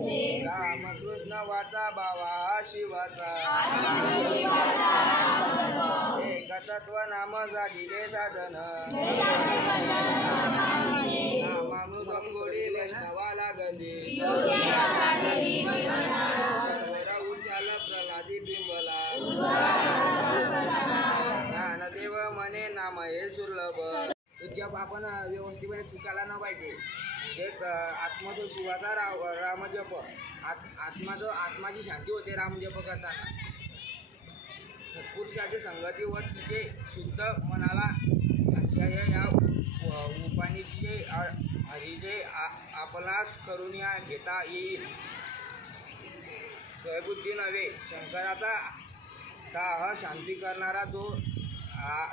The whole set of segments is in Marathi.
रामकृष्ण वाचा भावा शिवाचा एकतत्व नाम झाले साधन नामामृत गोडी वैष्णवा लागली उच्चाल प्रल्हादी बिंबला ज्ञानदेव म्हणे नाम हे सुलभ. जप आपण व्यवस्थितपणे चुकायला न पाहिजे. तेच आत्मा जो शिवाचा रामजप आत्माची शांती होते रामजप करताना. सत्पुरुषाची संगती व तिचे शुद्ध मनाला अशा या उपानीचे हरीचे आपणास करून घेता येईल. स्वयंबुद्धी नव्हे शंकराचा दाह शांती करणारा तो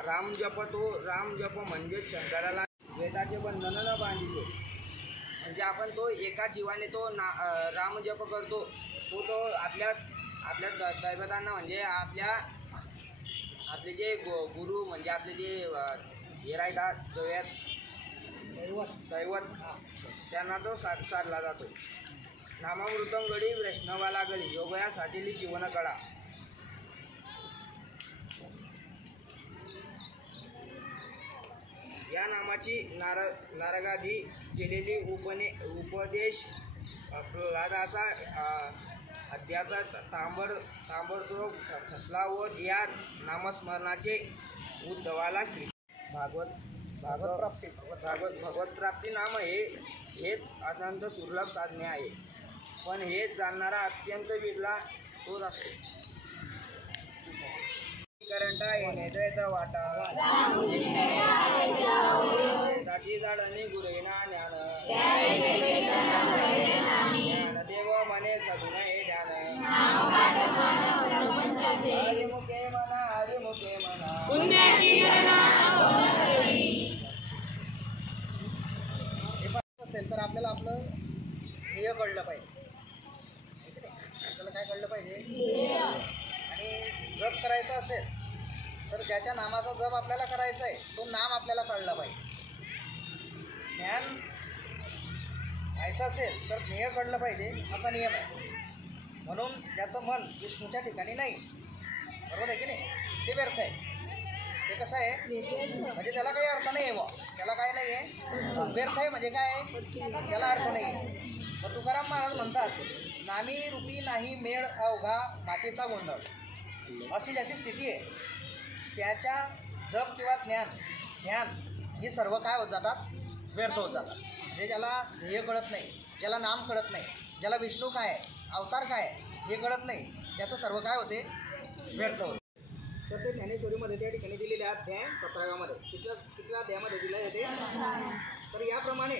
रामजप म्हणजे शंकराला वेदाचे बंधन न बांधितो. म्हणजे आपण तो एका जीवाने तो रामजप करतो. तो आपल्या दैवतांना म्हणजे आपले जे गुरु म्हणजे आपले जे हे राहतात दैवत त्यांना तो साधला जातो. नामामृतम गडी वैष्णवाला गली योगया साधलेली जीवन कळा. या नामाची नारगादी केलेली उपदेश प्रल्हादाचा हत्याचा तांबडतोब खसला व या नामस्मरणाचे उद्धवाला श्री भगवत प्राप्ती नाम हेच अत्यंत सुलभ साधने आहे. पण हेच जाणणारा अत्यंत विरला तोच असतो. करंटा येणे द्वैत वाटा वेदाची जाडणी गुरुना ज्ञान ज्ञानदेव म्हणे सगुण हे ध्यान हरिमुखे म्हणा असेल तर आपल्याला आपलं ध्येय कळलं पाहिजे. आपल्याला काय कळलं पाहिजे आणि जप करायचा असेल तर ज्याच्या नामाचा जप आपल्याला करायचा आहे तो नाम आपल्याला कळला पाहिजे. ज्ञान व्हायचं असेल तर ध्येय कळलं पाहिजे असा नियम आहे. म्हणून ज्याचं मन विष्णूच्या ठिकाणी नाही बरोबर आहे की नाही ते व्यर्थ आहे. ते कसं आहे म्हणजे त्याला काही अर्थ नाही आहे बुवा. त्याला काय नाही आहे व्यर्थ आहे म्हणजे काय त्याला अर्थ नाही आहे. मग तुकाराम महाराज म्हणतात नामी रूपी नाही मेळ अवघा मातेचा गोंधळ. अशी ज्याची स्थिती आहे त्याच्या जप किंवा ध्यान ही सर्व काय होत जातात व्यर्थ होत जातात. म्हणजे ज्याला ध्येय कळत नाही, ज्याला नाम कळत नाही, ज्याला विष्णू काय आहे अवतार काय आहे हे कळत नाही त्याचं सर्व काय होते व्यर्थ होते. तर ते ज्ञानेश्वरीमध्ये त्या ठिकाणी दिलेले अध्याय 17व्यामध्ये कितव्या अध्यायामध्ये दिलं येते. तर याप्रमाणे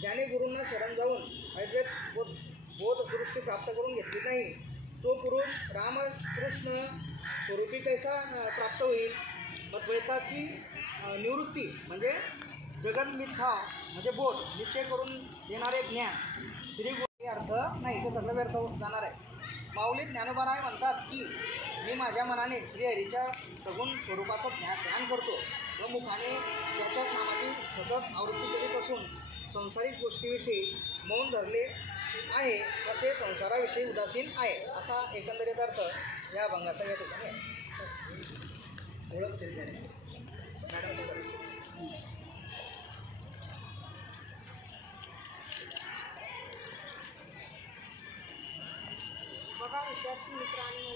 ज्याने गुरूंना शरण जाऊन अद्वैत बोधदृष्टी प्राप्त करून घेतली नाही तो पुरुष रामकृष्ण स्वरूपी कैसा प्राप्त होईल. अद्वैताची निवृत्ती म्हणजे जगन मिथ्या म्हणजे बोध निश्चय करून देणारे ज्ञान श्री गुरु अर्थ नाही ते सगळं व्यर्थ जाणार आहे. माऊली ज्ञानोबाराय म्हणतात की मी माझ्या मनाने श्रीहरीच्या सगुण स्वरूपाचं ध्यान करतो व मुखाने त्याच्याच नामाची सतत आवृत्ती करीत असून संसारिक गोष्टीविषयी मौन धरले आहे असे संसाराविषयी उदासीन आहे. असा एकंदरीत अर्थ या अभंगाचा या ठिकाणी आहे. ओळख बघा विद्यार्थी मित्रांनो